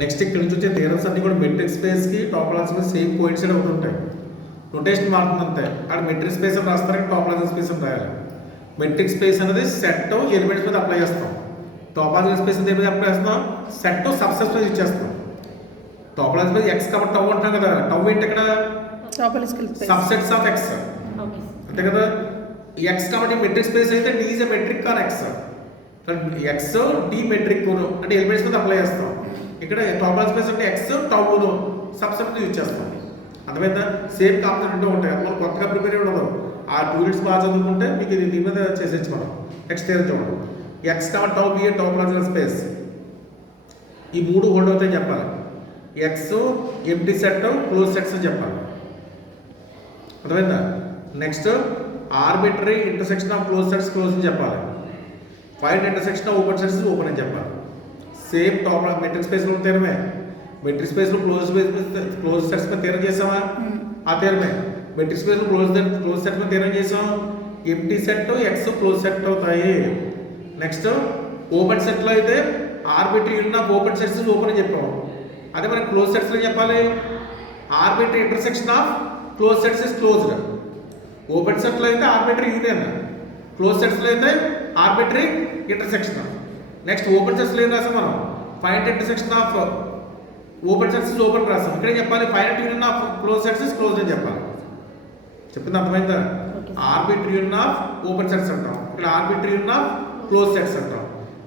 Next ఇక్కడ నుంచి వచ్చే థియరమ్స్ అన్ని కూడా మెట్రిక్ స్పేస్కి టాపోలాజీ స్పేస్ సేమ్ కోయిన్సైడ్ అవుతూ ఉంటాయి. నొటేషన్ మారుతుంది అంతే. అక్కడ మెట్రిక్ స్పేస్ అని రాస్తారు, టాపోలాజీ స్పేస్ అని రాయాలి. మెట్రిక్ స్పేస్ అనేది సెట్ ఎలిమెంట్స్ మీద అప్లై చేస్తాం. టాపోలాజీ స్పేస్ దేని మీద అప్లై చేస్తాం? సెట్ సబ్సెట్ మీద ఇచ్చేస్తాం. టాపోలాజీ స్పేస్ ఎక్స్ కాబట్టి టౌ అంటాం కదా. టౌ ఏంటి ఇక్కడ? సబ్సెట్స్ ఆఫ్ ఎక్స్ అంతే కదా. ఎక్స్ కాబట్టి మెట్రిక్ స్పేస్ అయితే d is a metric R X. X d metric అంటే ఎలిమెంట్స్ మీద అప్లై చేస్తాం. ఇక్కడ టాపోలాజీ స్పేస్ అంటే ఎక్స్ టౌను సబ్సెట్ యూజ్ చేస్తాం. అర్థమైందా? సేమ్ కాన్సెప్ట్ ఉంటూ ఉంటాయి. మనం కొత్తగా ప్రిపేర్ ఉండదు. ఆ 2 యూనిట్స్ బాగా చదువుకుంటే మీకు ఇది దీని మీద చేసేచ్చు మనం. నెక్స్ట్ ఇయర్ చూడండి. ఎక్స్ కాబట్టి టౌ బి ఏ టాపోలాజికల్ స్పేస్. ఈ 3 హోల్డ్ అవుతాయని చెప్పాలి. X empty set close sets అని చెప్పాలి. అర్థమైందా? Next arbitrary intersection of close sets close అని చెప్పాలి. Find intersection of open sets open అని చెప్పాలి. సేమ్ టాప్ మెట్రిక్ స్పేస్లో తీరమే. మెట్రిక్ స్పేస్లో క్లోజ్ సెట్స్ మీద తీరం చేసామా? ఆ తీరమే. మెట్రిక్ స్పేస్లో క్లోజ్ సెట్ మీద తీరం చేసాం. Empty set X close set అవుతాయి. నెక్స్ట్ ఓపెన్ సెట్లో అయితే arbitrary union of open sets open అని చెప్పాము. అదే మనకి క్లోజ్ సెట్స్లో చెప్పాలి. Arbitrary intersection of close sets is closed. Open సెట్లో అయితే ఆర్బిటరీ యూనియన్, క్లోజ్ సెట్స్లో అయితే ఆర్బిటరీ ఇంటర్సెక్షన్. నెక్స్ట్ ఓపెన్ సెట్స్లో ఏం రాసాం మనం? Finite intersection of open sets is open రాసాం. ఇక్కడే చెప్పాలి finite union of close sets is closed అని చెప్పాలి. చెప్పింది అర్థమైందా? Arbitrary union of open sets అంటాం, ఇక్కడ arbitrary union of close sets అంటాం.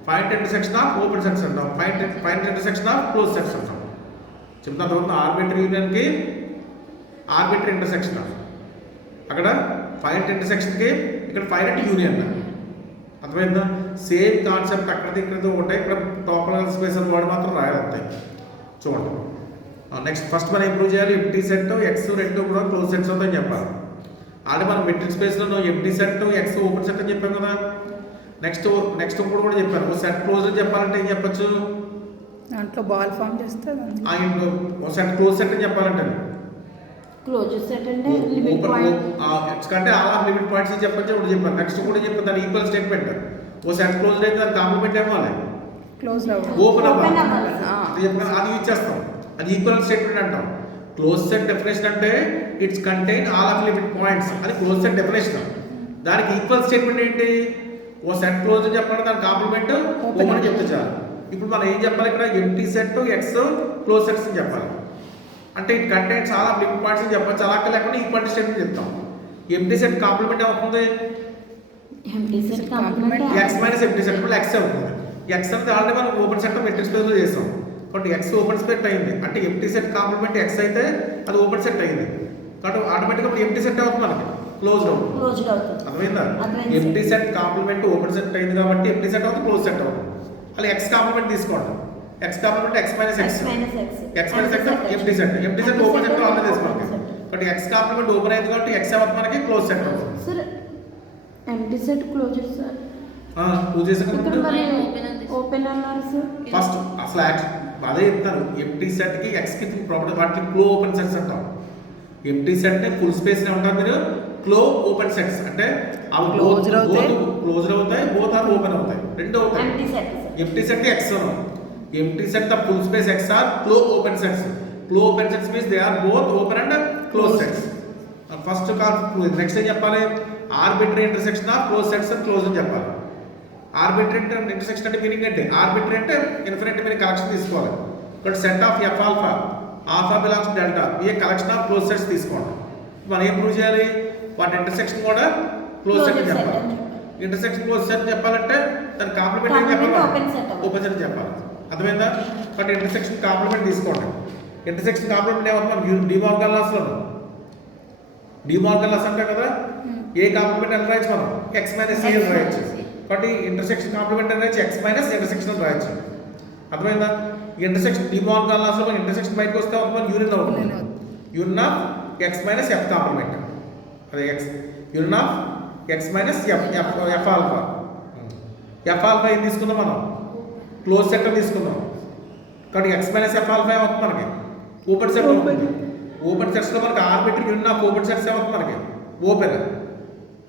Finite intersection of open sets అంటాం, finite intersection of close sets అంటాం. చెప్తున్నా అర్థమవుతుంది? ఆర్బిటరీ యూనియన్కి ఆర్బిటరీ ఇంటర్సెక్షన్, అక్కడ ఫైనైట్ ఇంటర్సెక్షన్కి ఇక్కడ ఫైనైట్ యూనియన్. అర్థమైందా? సేమ్ కాన్సెప్ట్ అక్కడిది ఇక్కడితో ఉంటాయి. ఇక్కడ టాపోలాజికల్ స్పేస్ అని వాడు మాత్రం రాయాలి. చూడండి. నెక్స్ట్ ఫస్ట్ మనం ఇంప్రూవ్ చేయాలి. ఎంప్టీ సెట్ ఎక్స్ రెండు కూడా క్లోజ్ సెట్స్ అవుతాయని చెప్పాలి. అంటే మనం మెట్రిక్ స్పేస్లో empty set X open set అని చెప్పాం కదా. నెక్స్ట్ ఇప్పుడు కూడా చెప్పాను. సెట్ క్లోజ్ అని చెప్పాలంటే ఏం చెప్పచ్చు? దాంట్లో బాల్ ఫామ్ చేస్తే సెట్ క్లోజ్ సెట్ అని చెప్పాలంటే క్లోజ్ సెట్ అంటే లిమిట్ పాయింట్ అంటే ఆల్ లిమిట్ పాయింట్స్ అని చెప్పచ్చు. ఇప్పుడు చెప్పాను. నెక్స్ట్ కూడా చెప్పాను దాని ఈక్వల్ స్టేట్మెంట్. సెట్ క్లోజ్ అయితే దాని కాంప్లిమెంట్ ఏమవ్వాలి? క్లోజ్ ఓపెన్ అవ్వాలి. అది చెప్పాను. అది యూజ్ చేస్తాం. అది ఈక్వల్ స్టేట్మెంట్ అంటాం. క్లోజ్ సెట్ డెఫినేషన్ అంటే it's contain all of limit points అని క్లోజ్ సెట్ డెఫినేషన్. దానికి ఈక్వల్ స్టేట్మెంట్ ఏంటి? ఓ సెట్ క్లోజ్ అని చెప్పాలి, దాని కాంప్లిమెంట్ ఓపెన్ అని చెప్తే చాలు. ఇప్పుడు మనం ఏం చెప్పాలి? ఇక్కడ empty set X close sets అని చెప్పాలి. అంటే it contains all of limit points అని చెప్పాలి. అలా లేకుండా ఈక్వల్ స్టేట్మెంట్ చెప్తాం. ఎంప్టీ సెట్ కాంప్లిమెంట్ అవుతుంది empty set complement X minus empty set కూడా ఎక్స్ అవుతుంది. ఎక్స్ అనేది ఆల్రెడీ మనం ఓపెన్ సెట్ మెట్రిక్ స్పేస్లో చేస్తాం కాబట్టి ఎక్స్ ఓపెన్ సెట్ అయింది. అంటే ఎంప్టీ సెట్ కాంప్లిమెంట్ ఎక్స్ అయితే అది ఓపెన్ సెట్ అయింది కాబట్టి ఆటోమేటిక్గా ఎంప్టీ సెట్ అవుతుంది, మనకి క్లోజ్ అవుతుంది. అర్థమైందా? Empty set complement open set అయింది కాబట్టి ఎంప్టీ సెట్ అవుతుంది, క్లోజ్ సెట్ అవుతుంది. అలా ఎక్స్ కాంప్లిమెంట్ తీసుకోండి. X complement X minus X empty set open set already తీసుకోండి. బట్ ఎక్స్ కాంప్లిమెంట్ ఓపెన్ అయింది కాబట్టి ఎక్స్ అవుతుంది, మనకి క్లోజ్ సెట్ అవుతుంది. Sir empty set close sir open అన్నారు సార్. ఫస్ట్ అసలు అదే చెప్తాను. ఎంప్టీ సెట్ కి ఎక్స్ కి ప్రాపర్టీ వాటికి క్లో ఓపెన్ సెట్స్ అంటాం. ఎంప్టీ సెట్ ని ఫుల్ స్పేస్ ని ఉంటారు మీరు. క్లో ఓపెన్ సెట్స్ అంటే అవి క్లోజ్ అవుతాయి, బోత్ ఆర్ ఓపెన్ అవుతాయి, రెండు అవుతాయి. ఎంప్టీ సెట్ కి X empty set the full space X are క్లో open sets. క్లో open sets means they are both open and close sets. First next ఏం చెప్పాలి? Arbitrary intersection of close sets and close అని చెప్పాలి. Arbitrary intersection అంటే meaning ఏంటి? Arbitrary అంటే infinite meaning collection తీసుకోవాలి. ఇక్కడ set of F alpha belongs delta a collection of close sets తీసుకోండి. మనం ఏం ప్రూవ్ చేయాలి? వాటి ఇంటర్సెక్షన్ కూడా క్లోజ్ సెట్ అని చెప్పాలి. ఇంటర్సెక్షన్ క్లోజ్ సెట్ చెప్పాలంటే దాని కాంప్లిమెంట్ ఏం చెప్పాలి? ఓపెన్ సెట్ చెప్పాలి. అర్థమైందా? బట్ ఇంటర్సెక్షన్ కాంప్లిమెంట్ తీసుకోండి. ఇంటర్సెక్షన్ కాంప్లిమెంట్ ఏమవుతుంది? మనం డిమార్గన్ లాస్ అంటే కదా ఏ కాంప్లిమెంట్ అని రాయొచ్చు మనం? ఎక్స్ మైనస్ ఏ అని రాయొచ్చు. కాబట్టి ఇంటర్సెక్షన్ కాంప్లిమెంట్ అనేది ఎక్స్ మైనస్ ఇంటర్సెక్షన్ అని రాయొచ్చు. అర్థమైందా? ఇంటర్సెక్షన్ డిమార్గన్ లాస్ లో ఇంటర్సెక్షన్ బయటకు వస్తే యూనియన్ అవుతుంది. Union of X minus F complement. అదే union of X minus F alpha. ఏం తీసుకుందాం మనం? క్లోజ్ సెట్ తీసుకుందాం. కాబట్టి ఎక్స్ మైనస్ ఎఫ్ ఆల్ఫా ఏమవుతుంది మనకి? ఓపెన్ సెట్ అవుతుంది. ఓపెన్ సెట్స్లో మనకి arbitrary union of open sets ఏమవుతుంది మనకి? ఓపెన్.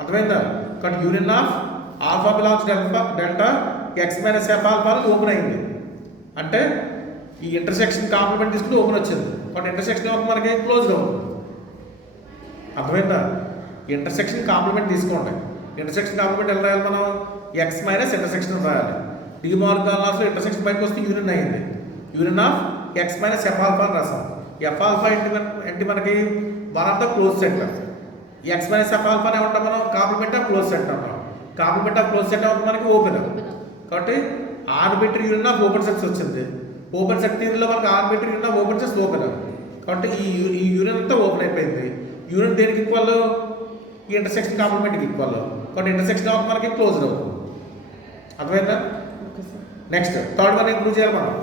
అర్థమైందా? కాబట్టి union of alpha belongs delta X minus F alpha open అయింది. అంటే ఈ ఇంటర్సెక్షన్ కాంప్లిమెంట్ తీసుకుంటే ఓపెన్ వచ్చింది, కాబట్టి ఇంటర్సెక్షన్ అవుతుంది మనకి క్లోజ్డ్ అవుతుంది. అర్థమైందా? ఇంటర్సెక్షన్ కాంప్లిమెంట్ తీసుకోండి. ఇంటర్సెక్షన్ కాంప్లిమెంట్ ఎలా రాయాలి మనం? ఎక్స్ మైనస్ ఇంటర్సెక్షన్ రాయాలి. డి మార్గన్ లాస్లో ఇంటర్సెక్షన్ బయటకు వస్తే యూనియన్ అయింది. Union of X minus F alpha అని రాసాం. ఎఫ్ ఆల్ఫా ఏంటి మనకి? One of the close set. X minus F alpha అని ఉంటాం మనం కాంప్లిమెంట్ ఆఫ్ క్లోజ్ సెట్ అంటాం. కాంప్లిమెంట్ ఆఫ్ క్లోజ్ సెట్ అవుతుంది మనకి ఓపెన్. కాబట్టి arbitrary union of open sets వచ్చింది. ఓపెన్ సెట్ థియరీలో మనకి arbitrary union of open sets open. కాబట్టి ఈ యూనియన్ అంతా ఓపెన్ అయిపోయింది. యూనియన్ దేనికి ఈక్వల్? ఈ ఇంటర్సెక్షన్ కాంప్లిమెంట్కి ఈక్వల్. కాబట్టి ఇంటర్సెక్షన్ అవుతుంది మనకి క్లోజ్డ్ అవుతుంది. అర్థమైందా? Okay sir. Next third one ఏం ప్రూవ్ చేయాలి మనం?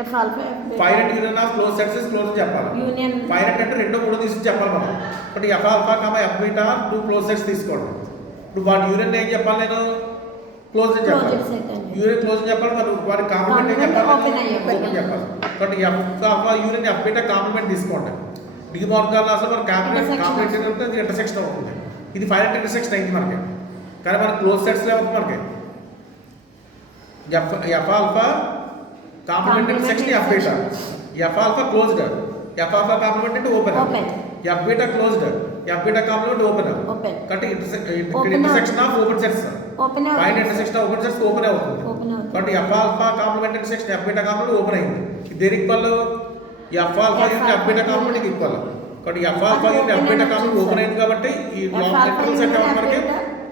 F alpha finite union of close sets is close అని చెప్పాలి. యూనియన్ ఫైనట్ అంటే రెండో మూడో తీసుకుని చెప్పాలి మనం. కాబట్టి F alpha comma F beta two close sets తీసుకోండి. ఇప్పుడు వాటి యూనియన్ ఏం చెప్పాలి? నేను క్లోజ్ అని చెప్పాలి. క్లోజ్డ్ సెట్ అండి. యూనియన్ క్లోజ్ అని చెప్పాలి. మరి వాటి కాంప్లిమెంట్ ఏం చెప్పాలి? ఓపెన్ అయ్యి ఓపెన్ చెప్పాలి. కాబట్టి F alpha union F beta complement తీసుకోండి. డి మార్గన్ లాస్లో మన కాంప్లిమెంట్ అంటే ఇంటర్సెక్షన్ అవుతుంది. ఇది ఫైనట్ ఇంటర్సెక్షన్ అయింది మనకి. కానీ మన క్లోజ్ సెట్స్లో అవుతుంది మనకి F alpha complement intersection F beta. F alpha closed, F alpha complement అంటే open. F beta closed, F beta complement open. Open కాబట్టి intersection of open sets. Open finite intersection of open sets open అవుతుంది. Open అవుతుంది. కాబట్టి F alpha complement intersection F beta complement open అయింది. ఇది దేనికి equal? F alpha unit F beta complement equal. కాబట్టి F alpha unit F beta complement open అయింది కాబట్టి ఈ ఇంటర్వల్ సెట్ మనకి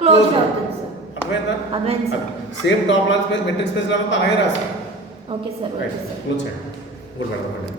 క్లోజ్ అవుతుంది సార్. అర్థమైందా? అర్థమైంది sir. Same topological space metric space లాగా అలాగే రాస్తాం. Okay sir. Okay sir. Close చేయండి. Good madam.